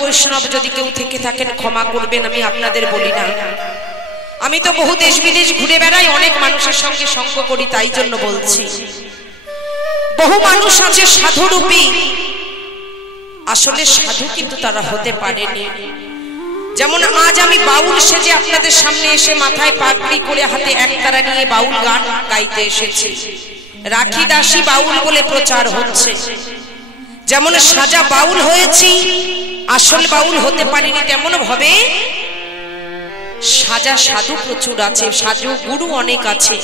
বৈষ্ণব যদি কেউ থেকে থাকেন ক্ষমা করবেন, আমি আপনাদের বলি না। আমি তো বহু দেশ বিদেশ ঘুরে বেড়াই, অনেক মানুষের সঙ্গে সঙ্গ করি, তাই জন্য বলছি। বহু মানুষ আছে সাধুরূপী, আসলে সাধু কিন্তু তারা হতে পারেনি। যেমন আজ আমি বাউল সেজে আপনাদের সামনে এসে মাথায় পাগড়ি করে হাতে একতারা নিয়ে বাউল গান গাইতে এসেছি। রাখি দাসী বাউল বলে প্রচার হচ্ছে। যেমন সাজা বাউল হয়েছি, আসল বাউল হতে পারিনি, তেমন ভাবে সাজা সাধু প্রচুর আছে, সাধু গুরু অনেক আছে,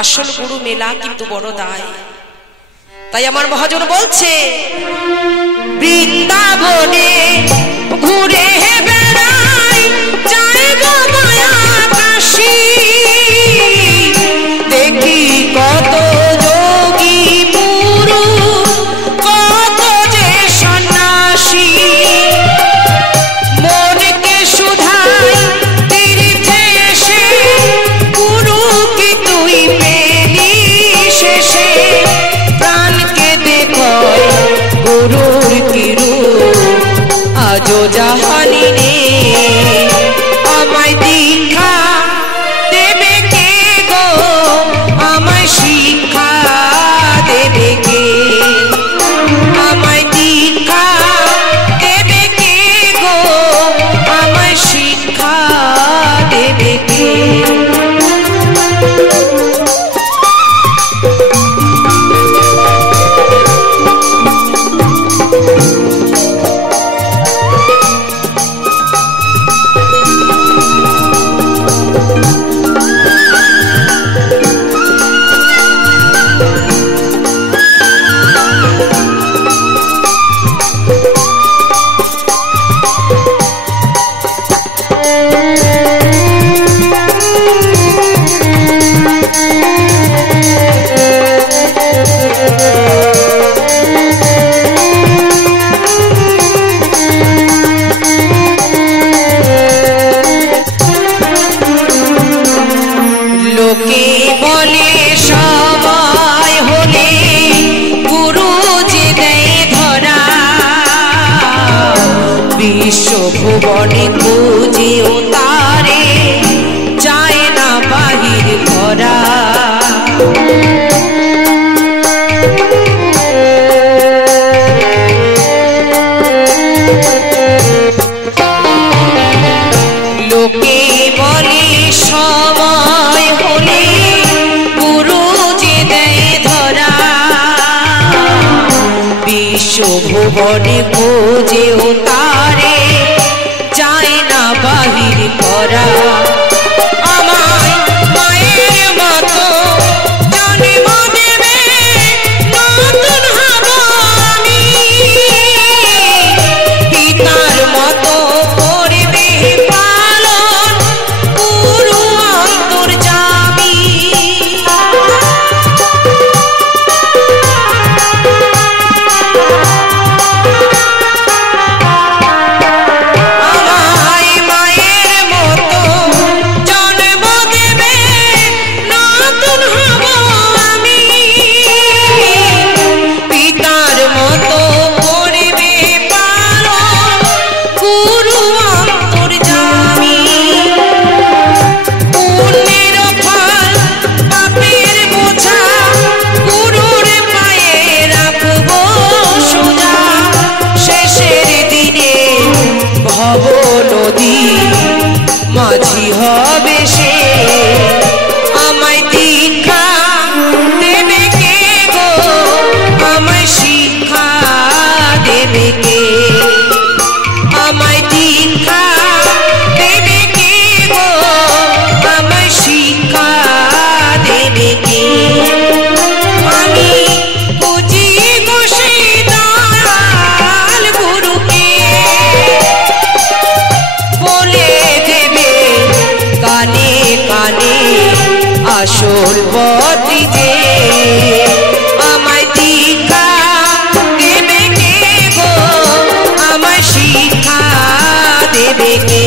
আসল গুরু মেলা কিন্তু বড় দায়। তাই আমার মহাজন বলছে, বৃন্দাবনে ঘুরে বেড়াই যাই গো মায়া কাশী, দেখি কত যোগী পুরুষ, কত যে সন্ন্যাসী, মনকে শুধাই তীর্থে এসে গুরু কি তুই পেলি শেষে, প্রাণকে দেখয় গুরুর কি রূপ আজো জাহানি রে, আমায় দীক্ষা দেবে কে গো, আমায় শিক্ষা দেবে কে, আমায় দীক্ষা দেবে কে গো, আমায় শিক্ষা দেবে কে। ভুবনে খুঁজেও তারে চায় না বাহির করা, লোকে বলে সময় হলে গুরু যে দেয় ধরা, বিশ্ব ভুবনে খুঁজেও তারে চায় না বাহির করা, আমায় মায়ের মতো জন্ম দেবে নতুন হব আমি, পিতার মতো করবে পালন গুরু অন্তর্যামী, মাঝি হবে সে, আমায় দীক্ষা দেবে কে গো, আমায় শিক্ষা দেবে কে, আমায় দীক্ষা দেবে কে গো, আমায় শিক্ষা দেবে কে, আমি বুঝি বসে দয়াল গুরুকে বলে দেবে কানে কানে আসল পথি যে, আমায় দীক্ষা দেবে কে গো, আমায় শিক্ষা দেবে কে।